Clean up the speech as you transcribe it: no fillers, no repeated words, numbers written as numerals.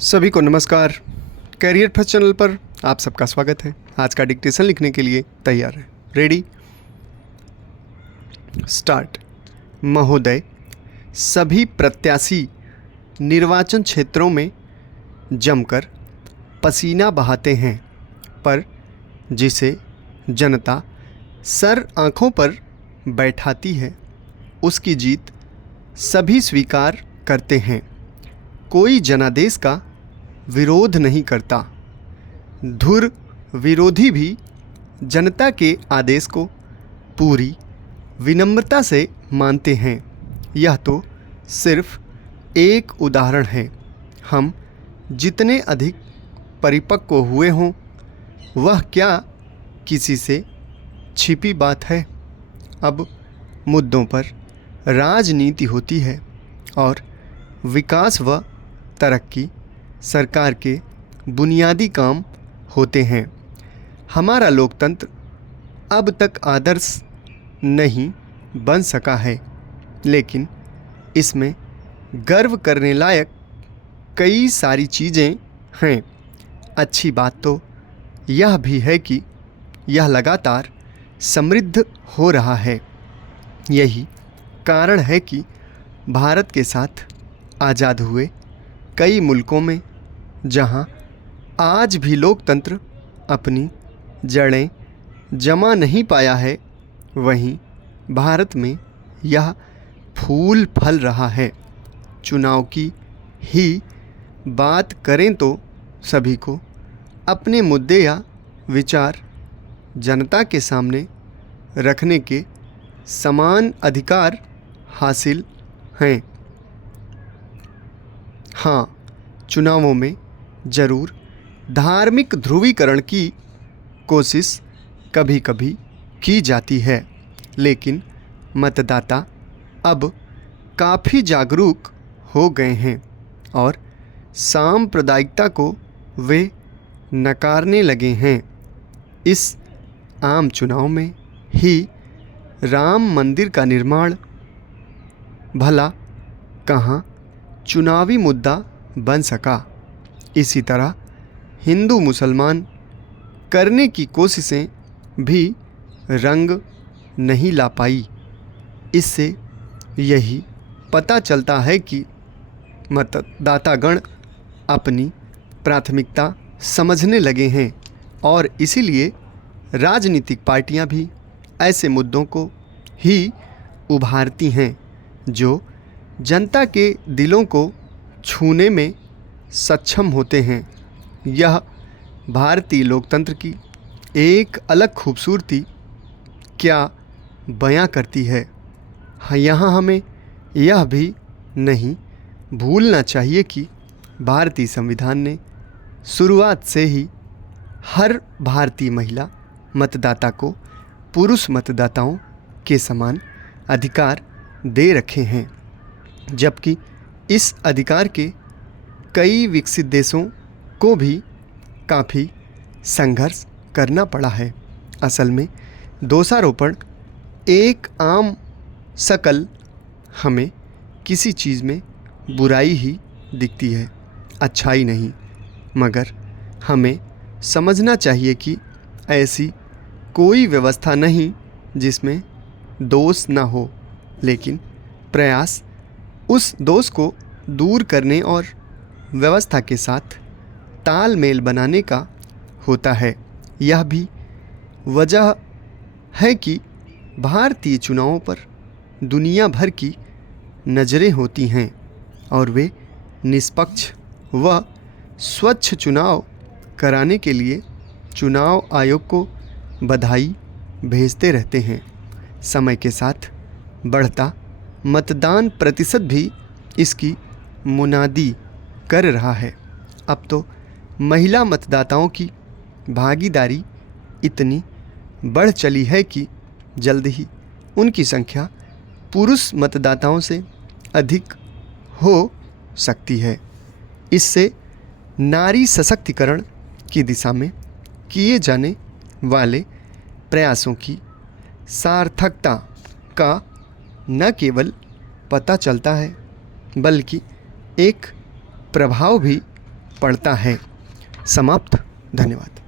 सभी को नमस्कार। कैरियर फर्स्ट चैनल पर आप सबका स्वागत है। आज का डिक्टेशन लिखने के लिए तैयार है। Ready start. महोदय, सभी प्रत्याशी निर्वाचन क्षेत्रों में जमकर पसीना बहाते हैं, पर जिसे जनता सर आँखों पर बैठाती है उसकी जीत सभी स्वीकार करते हैं। कोई जनादेश का विरोध नहीं करता। धुर विरोधी भी जनता के आदेश को पूरी विनम्रता से मानते हैं। यह तो सिर्फ एक उदाहरण है। हम जितने अधिक परिपक्व हुए हों, वह क्या किसी से छिपी बात है। अब मुद्दों पर राजनीति होती है और विकास व तरक्की सरकार के बुनियादी काम होते हैं। हमारा लोकतंत्र अब तक आदर्श नहीं बन सका है, लेकिन इसमें गर्व करने लायक कई सारी चीज़ें हैं। अच्छी बात तो यह भी है कि यह लगातार समृद्ध हो रहा है। यही कारण है कि भारत के साथ आज़ाद हुए कई मुल्कों में, जहां आज भी लोकतंत्र अपनी जड़ें जमा नहीं पाया है, वहीं भारत में यह फूल फल रहा है। चुनाव की ही बात करें तो सभी को अपने मुद्दे या विचार जनता के सामने रखने के समान अधिकार हासिल हैं। हाँ, चुनावों में ज़रूर धार्मिक ध्रुवीकरण की कोशिश कभी कभी की जाती है, लेकिन मतदाता अब काफ़ी जागरूक हो गए हैं और सांप्रदायिकता को वे नकारने लगे हैं। इस आम चुनाव में ही राम मंदिर का निर्माण भला कहाँ चुनावी मुद्दा बन सका। इसी तरह हिंदू मुसलमान करने की कोशिशें भी रंग नहीं ला पाई। इससे यही पता चलता है कि मतदातागण अपनी प्राथमिकता समझने लगे हैं और इसीलिए राजनीतिक पार्टियां भी ऐसे मुद्दों को ही उभारती हैं जो जनता के दिलों को छूने में सक्षम होते हैं। यह भारतीय लोकतंत्र की एक अलग खूबसूरती क्या बयां करती है। यहाँ हमें यह भी नहीं भूलना चाहिए कि भारतीय संविधान ने शुरुआत से ही हर भारतीय महिला मतदाता को पुरुष मतदाताओं के समान अधिकार दे रखे हैं, जबकि इस अधिकार के कई विकसित देशों को भी काफ़ी संघर्ष करना पड़ा है। असल में दोषारोपण एक आम शकल हमें किसी चीज़ में बुराई ही दिखती है, अच्छाई नहीं। मगर हमें समझना चाहिए कि ऐसी कोई व्यवस्था नहीं जिसमें दोष ना हो, लेकिन प्रयास उस दोष को दूर करने और व्यवस्था के साथ तालमेल बनाने का होता है। यह भी वजह है कि भारतीय चुनावों पर दुनिया भर की नज़रें होती हैं और वे निष्पक्ष व स्वच्छ चुनाव कराने के लिए चुनाव आयोग को बधाई भेजते रहते हैं। समय के साथ बढ़ता मतदान प्रतिशत भी इसकी मुनादी कर रहा है। अब तो महिला मतदाताओं की भागीदारी इतनी बढ़ चली है कि जल्द ही उनकी संख्या पुरुष मतदाताओं से अधिक हो सकती है। इससे नारी सशक्तिकरण की दिशा में किए जाने वाले प्रयासों की सार्थकता का न केवल पता चलता है, बल्कि एक प्रभाव भी पड़ता है। समाप्त। धन्यवाद।